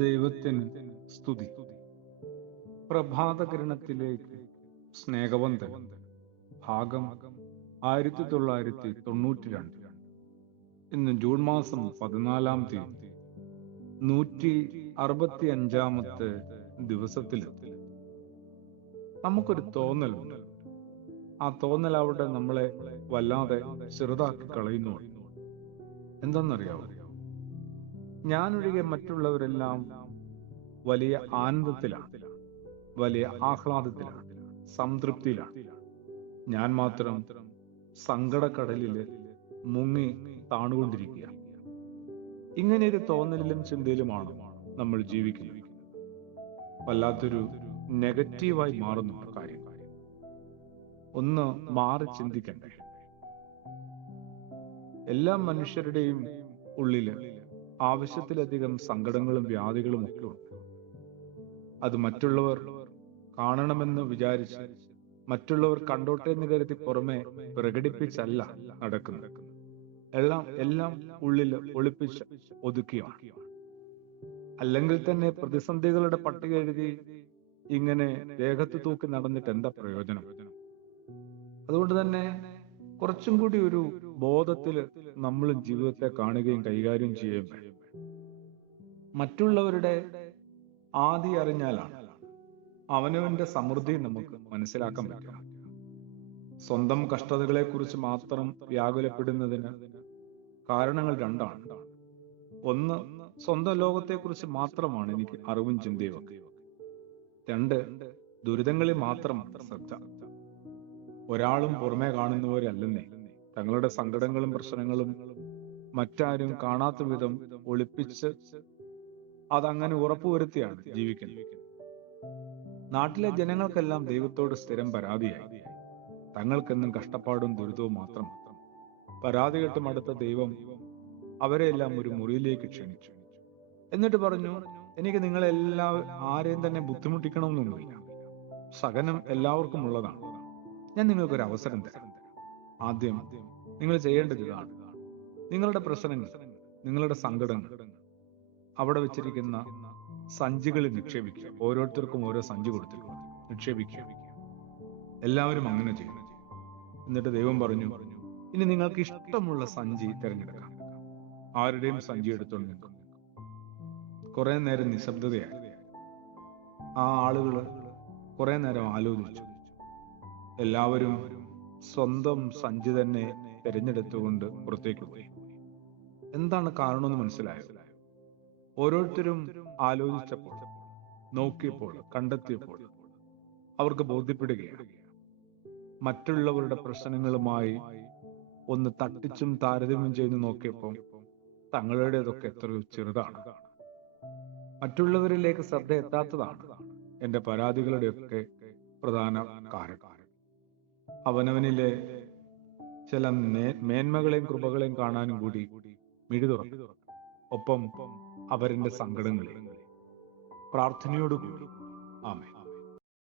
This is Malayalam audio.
ദൈവത്തിന് സ്തുതി. പ്രഭാതകിരണത്തിലേക്ക് സ്നേഹവന്തൻ. ഭാഗം 1992. ഇന്ന് ജൂൺ മാസം 14-ാം തീയതി 165-ാമത്തെ ദിവസത്തിലെത്തി. നമുക്കൊരു തോന്നലുണ്ട്. ആ തോന്നൽ അവിടെ നമ്മളെ വല്ലാതെ ചെറുതാക്കി കളയുന്നു. എന്തെന്നറിയാവോ? ഞാനൊഴികെ മറ്റുള്ളവരെല്ലാം വലിയ ആനന്ദത്തിലാണ്, വലിയ ആഹ്ലാദത്തിലാണ്, സംതൃപ്തിയിലാണ്. ഞാൻ മാത്രം സങ്കടക്കടലില് മുങ്ങി താണുകൊണ്ടിരിക്കുക. ഇങ്ങനെയൊരു തോന്നലിലും ചിന്തയിലുമാണ് നമ്മൾ ജീവിക്കുന്നത്. വല്ലാത്തൊരു നെഗറ്റീവായി മാറുന്നുണ്ട് കാര്യം. ഒന്ന് മാറി ചിന്തിക്കണ്ടേ? എല്ലാ മനുഷ്യരുടെയും ഉള്ളില് ആവശ്യത്തിലധികം സങ്കടങ്ങളും വ്യാധികളും ഒക്കെ ഉണ്ട്. അത് മറ്റുള്ളവർ കാണണമെന്ന് വിചാരിച്ച്, മറ്റുള്ളവർ കണ്ടോട്ടെ എന്ന് കരുതി പുറമെ പ്രകടിപ്പിച്ചല്ല നടക്കുന്നത്. എല്ലാം ഉള്ളിൽ ഒളിപ്പിച്ച് ഒതുക്കിയാണ്. അല്ലെങ്കിൽ തന്നെ പ്രതിസന്ധികളുടെ പട്ടിക എഴുതി ഇങ്ങനെ ദേഹത്ത് തൂക്കി നടന്നിട്ട് എന്താ പ്രയോജനം? അതുകൊണ്ട് തന്നെ കുറച്ചും കൂടി ഒരു ബോധത്തില് നമ്മൾ ജീവിതത്തെ കാണുകയും കൈകാര്യം ചെയ്യുമ്പോൾ മറ്റുള്ളവരുടെ ആദി അറിഞ്ഞാലാണ് അവനവന്റെ സമൃദ്ധി നമുക്ക് മനസ്സിലാക്കാൻ പറ്റുക. സ്വന്തം കഷ്ടതകളെ കുറിച്ച് മാത്രം വ്യാകുലപ്പെടുന്നതിന് കാരണങ്ങൾ രണ്ടാണ്. ഒന്ന്, സ്വന്തം ലോകത്തെക്കുറിച്ച് മാത്രമാണ് എനിക്ക് അറിവും ചിന്തയും ഒക്കെ. രണ്ട്, ദുരിതങ്ങളിൽ മാത്രമാണ് ശ്രദ്ധ. ഒരാളും പുറമെ കാണുന്നവരല്ലെന്നേ തങ്ങളുടെ സങ്കടങ്ങളും പ്രശ്നങ്ങളും മറ്റാരും കാണാത്ത വിധം ഒളിപ്പിച്ച് അതങ്ങനെ ഉറപ്പുവരുത്തിയാണ് ജീവിക്കുന്നത്. നാട്ടിലെ ജനങ്ങൾക്കെല്ലാം ദൈവത്തോട് സ്ഥിരം പരാതിയായി. തങ്ങൾക്കെന്നും കഷ്ടപ്പാടും ദുരിതവും മാത്രം. പരാതി കേട്ട് മടുത്ത ദൈവം അവരെല്ലാം ഒരു മുറിയിലേക്ക് ക്ഷണിച്ചു. എന്നിട്ട് പറഞ്ഞു, എനിക്ക് ആരെയും തന്നെ ബുദ്ധിമുട്ടിക്കണമെന്നൊന്നുമില്ല. സഹനം എല്ലാവർക്കും ഉള്ളതാണ്. ഞാൻ നിങ്ങൾക്കൊരു അവസരം തരാം. ആദ്യം നിങ്ങൾ ചെയ്യേണ്ടത് ഇതാണ്. നിങ്ങളുടെ പ്രശ്നങ്ങൾ, നിങ്ങളുടെ സങ്കടങ്ങൾ അവിടെ വെച്ചിരിക്കുന്ന സഞ്ചികളിൽ നിക്ഷേപിക്കുക. ഓരോരുത്തർക്കും ഓരോ സഞ്ചി കൊടുത്തിട്ട് നിക്ഷേപിക്കുക. എല്ലാവരും അങ്ങനെ ചെയ്യണം. എന്നിട്ട് ദൈവം പറഞ്ഞു, ഇനി നിങ്ങൾക്ക് ഇഷ്ടമുള്ള സഞ്ചി തിരഞ്ഞെടുക്കാം. ആരുടെയും സഞ്ചി എടുത്തോണ്ട് നിൽക്കും. കുറെ നേരം നിശബ്ദതയായി. ആ ആളുകള് കുറെ നേരം ആലോചിച്ചു. എല്ലാവരും സ്വന്തം സഞ്ചി തന്നെ തിരഞ്ഞെടുത്തുകൊണ്ട് പുറത്തേക്ക് പോയി. എന്താണ് കാരണമെന്ന് മനസ്സിലായത്? ഓരോരുത്തരും ആലോചിച്ചപ്പോൾ, നോക്കിയപ്പോൾ, കണ്ടെത്തിയപ്പോൾ അവർക്ക് ബോധ്യപ്പെടുകയാണ്, മറ്റുള്ളവരുടെ പ്രശ്നങ്ങളുമായി ഒന്ന് തട്ടിച്ചും താരതമ്യം ചെയ്ത് നോക്കിയപ്പോൾ തങ്ങളുടേതൊക്കെ എത്രയോ ചെറുതാണ്. മറ്റുള്ളവരിലേക്ക് ശ്രദ്ധ എത്താത്തതാണ് എന്റെ പരാതികളുടെയൊക്കെ പ്രധാന കാരണം. അവനവനിലെ ചില മേന്മകളെയും കൃപകളെയും കാണാനും കൂടി മിഴി തുറക്കും. ഒപ്പം അവരുടെ സങ്കടങ്ങളെ പ്രാർത്ഥനയോടുകൂടി. ആമേൻ.